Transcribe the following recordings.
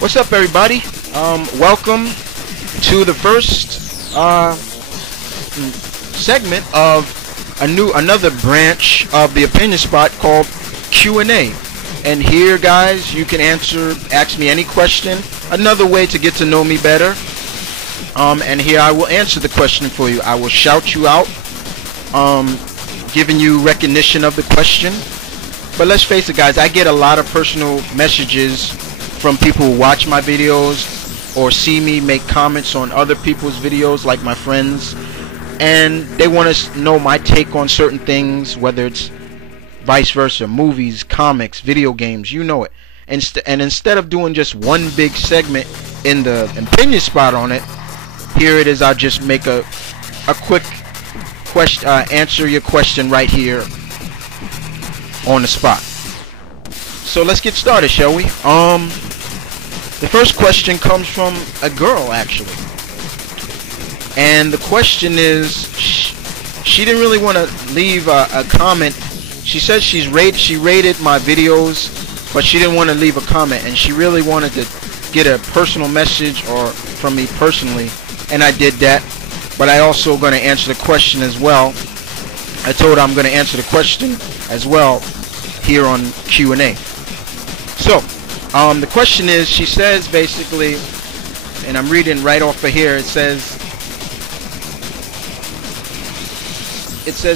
What's up, everybody? Welcome to the first segment of another branch of the opinion spot called Q&A. And here, guys, you can ask me any question. Another way to get to know me better. And here I will answer the question for you. I will shout you out, giving you recognition of the question. But let's face it, guys, I get a lot of personal messages from people who watch my videos or see me make comments on other people's videos, like my friends, and they want to know my take on certain things, whether it's vice versa, movies, comics, video games, you know it. And instead of doing just one big segment in the opinion spot on it, here it is. I'll just make a quick question, answer your question right here on the spot. So let's get started, shall we? The first question comes from a girl, actually, and the question is, she didn't really want to leave a comment. She says she rated my videos, but she didn't want to leave a comment, and she really wanted to get a personal message or from me personally, and I did that. But I also going to answer the question as well. I told her I'm going to answer the question as well here on Q&A. So the question is, she says basically, and I'm reading right off of here, it says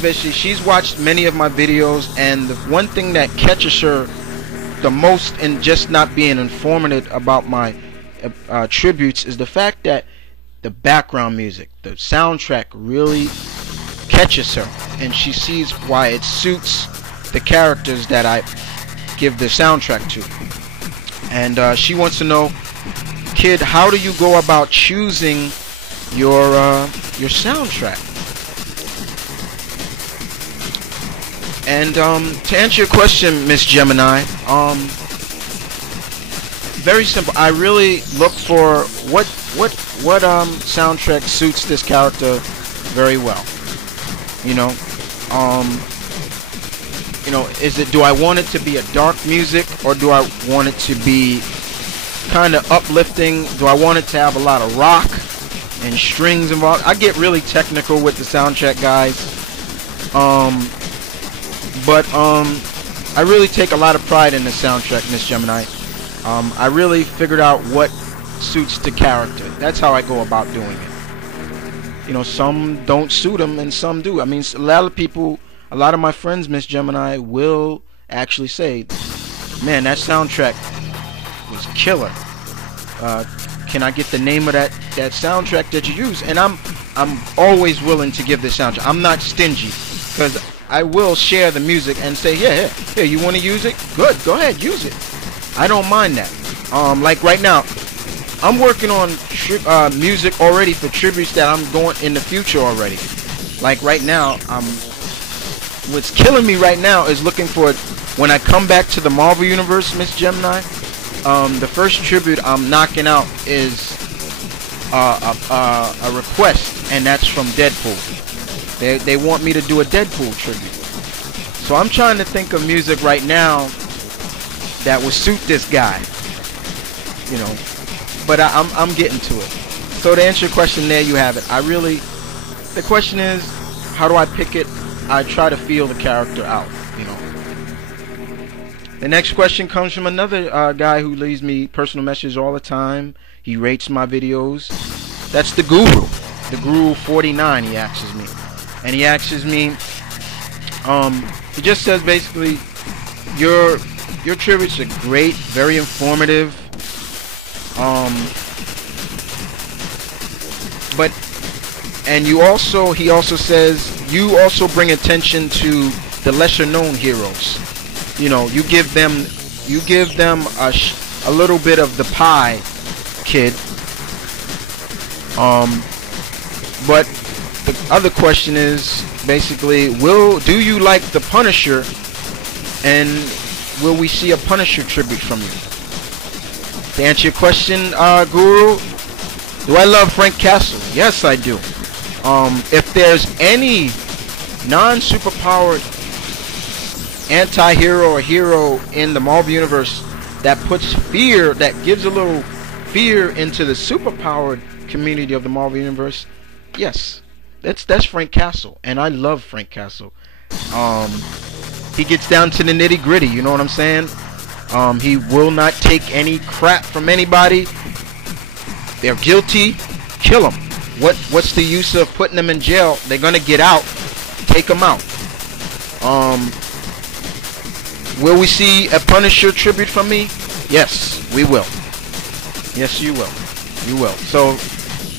basically she's watched many of my videos, and the one thing that catches her the most in just not being informative about my tributes is the fact that the background music, the soundtrack, really catches her, and she sees why it suits the characters that I give the soundtrack to. And she wants to know, kid, how do you go about choosing your soundtrack? And to answer your question, Miss Gemini, very simple. I really look for what soundtrack suits this character very well. Do I want it to be a dark music, or do I want it to be kind of uplifting? Do I want it to have a lot of rock and strings involved? I get really technical with the soundtrack, guys. But I really take a lot of pride in the soundtrack, Miss Gemini. I really figured out what suits the character. That's how I go about doing it. Some don't suit them and some do. I mean, a lot of my friends, Miss Gemini, will actually say, man, that soundtrack was killer. Can I get the name of that soundtrack that you use? And I'm always willing to give the soundtrack. I'm not stingy, because I will share the music and say, here, you want to use it? Good, go ahead, use it. I don't mind that. Like right now, I'm working on music already for tributes that I'm going in the future already. Like right now, what's killing me right now is looking for it when I come back to the Marvel Universe, Miss Gemini. The first tribute I'm knocking out is a request, and that's from Deadpool. They want me to do a Deadpool tribute. So I'm trying to think of music right now that would suit this guy. But I'm getting to it. So to answer your question, there you have it. The question is, how do I pick it? I try to feel the character out, The next question comes from another guy who leaves me personal messages all the time. He rates my videos. That's the Guru. The Guru 49, he asks me. And he asks me, he just says basically, your tributes are great, very informative. He also says you also bring attention to the lesser known heroes. You give them a little bit of the pie, kid. But the other question is basically, do you like the Punisher, and will we see a Punisher tribute from you? To answer your question, Guru, do I love Frank Castle? Yes, I do. If there's any non-superpowered anti-hero or hero in the Marvel Universe that puts fear, that gives a little fear into the superpowered community of the Marvel Universe, yes, that's Frank Castle, and I love Frank Castle. He gets down to the nitty gritty, you know what I'm saying? He will not take any crap from anybody. They're guilty, kill them. What's the use of putting them in jail? They're gonna get out. Take them out. Will we see a Punisher tribute from me? Yes, we will. Yes, you will. You will. So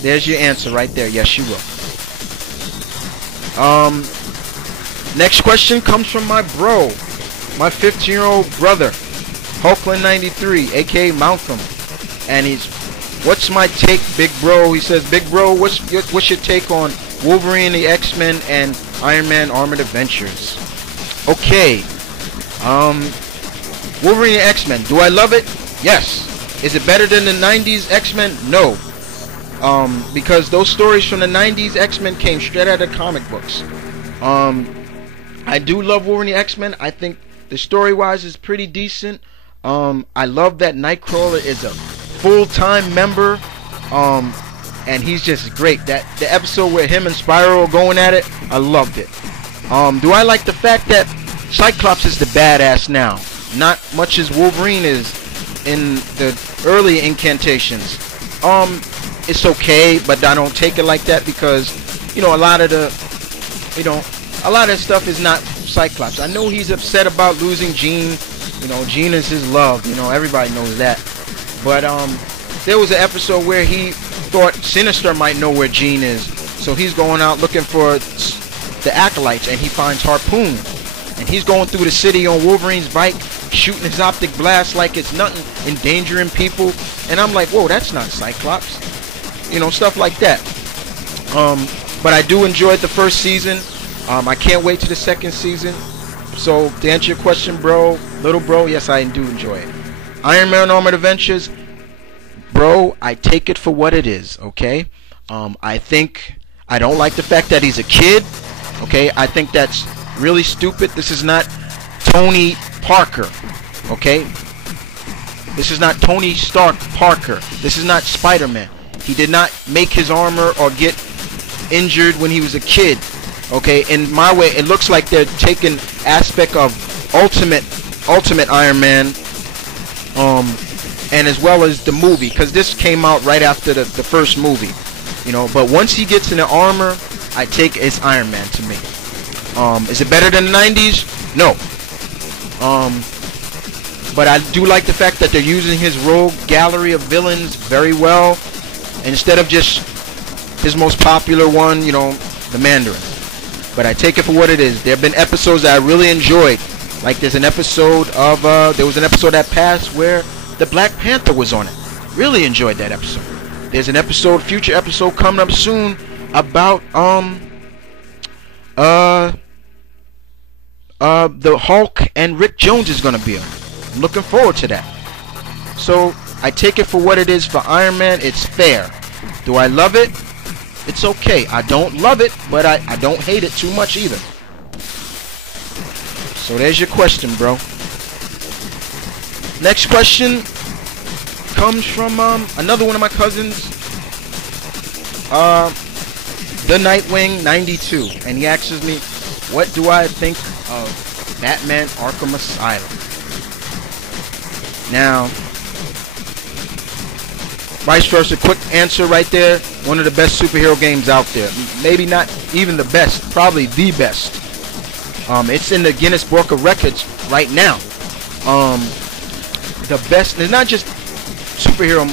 there's your answer right there. Yes, you will. Next question comes from my bro, my 15-year-old brother, Hulkland93, aka Malcolm, and he's, what's my take, big bro? He says, big bro, what's your take on Wolverine, the X-Men, and Iron Man Armored Adventures? Okay, Wolverine, the X-Men. Do I love it? Yes. Is it better than the 90s X-Men? No. Because those stories from the 90s X-Men came straight out of comic books. I do love Wolverine, the X-Men. I think the story-wise is pretty decent. I love that Nightcrawler is a full-time member, and he's just great. The episode where him and Spyro are going at it, I loved it. Do I like the fact that Cyclops is the badass now? Not much as Wolverine is in the early incantations. It's okay, but I don't take it like that because, you know, a lot of the stuff is not Cyclops. I know he's upset about losing Jean. You know, Jean is his love. You know, everybody knows that. But there was an episode where he thought Sinister might know where Jean is, so he's going out looking for the acolytes, and he finds Harpoon, and he's going through the city on Wolverine's bike, shooting his optic blast like it's nothing, endangering people, and I'm like, whoa, that's not Cyclops. You know, stuff like that. But I do enjoy the first season. I can't wait to the second season. So to answer your question, bro, little bro, yes, I do enjoy it. Iron Man Armored Adventures, bro, I take it for what it is, okay? I don't like the fact that he's a kid, okay? I think that's really stupid. This is not Tony Parker, okay? This is not Tony Stark Parker. This is not Spider-Man. He did not make his armor or get injured when he was a kid, okay? In my way, it looks like they're taking aspect of Ultimate Iron Man, and as well as the movie, because this came out right after the first movie, you know. But once he gets in the armor, I take it's Iron Man to me. Is it better than the 90s? No. But I do like the fact that they're using his rogue gallery of villains very well, instead of just his most popular one, you know, the Mandarin. But I take it for what it is. There have been episodes that I really enjoyed. Like there's an episode of there was an episode that passed where the Black Panther was on it. Really enjoyed that episode. There's an episode, future episode coming up soon about the Hulk and Rick Jones is gonna be on. I'm looking forward to that. So I take it for what it is for Iron Man. It's fair. Do I love it? It's okay. I don't love it, but I don't hate it too much either. So there's your question, bro. Next question comes from another one of my cousins, the Nightwing 92, and he asks me, what do I think of Batman Arkham Asylum? Now, vice versa, quick answer right there. One of the best superhero games out there. Maybe not even the best, probably the best. It's in the Guinness Book of Records right now. The best, it's not just superhero,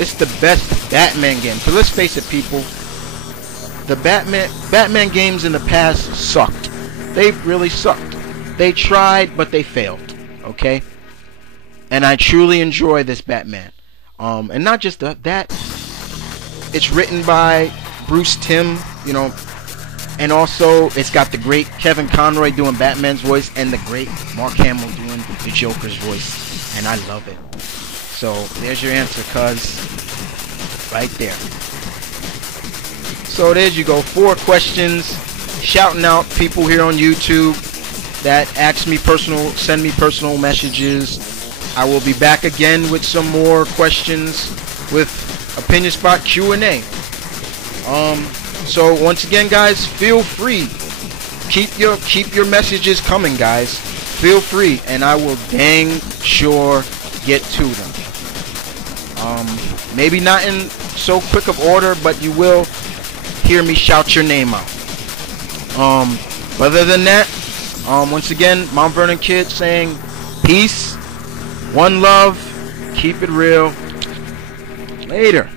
it's the best Batman game. So let's face it, people, the Batman games in the past sucked. They really sucked. They tried, but they failed, okay? And I truly enjoy this Batman. And not just that, it's written by Bruce Timm, you know, and also it's got the great Kevin Conroy doing Batman's voice and the great Mark Hamill doing the Joker's voice, and I love it. So there's your answer, cuz, right there. So there you go, 4 questions, shouting out people here on YouTube that ask me send me personal messages, I will be back again with some more questions with Opinion Spot Q&A. So once again, guys, feel free. Keep your messages coming, guys. Feel free, and I will dang sure get to them. Maybe not in so quick of order, but you will hear me shout your name out. Other than that, once again, Mount Vernon Kid saying peace, one love, keep it real. Later.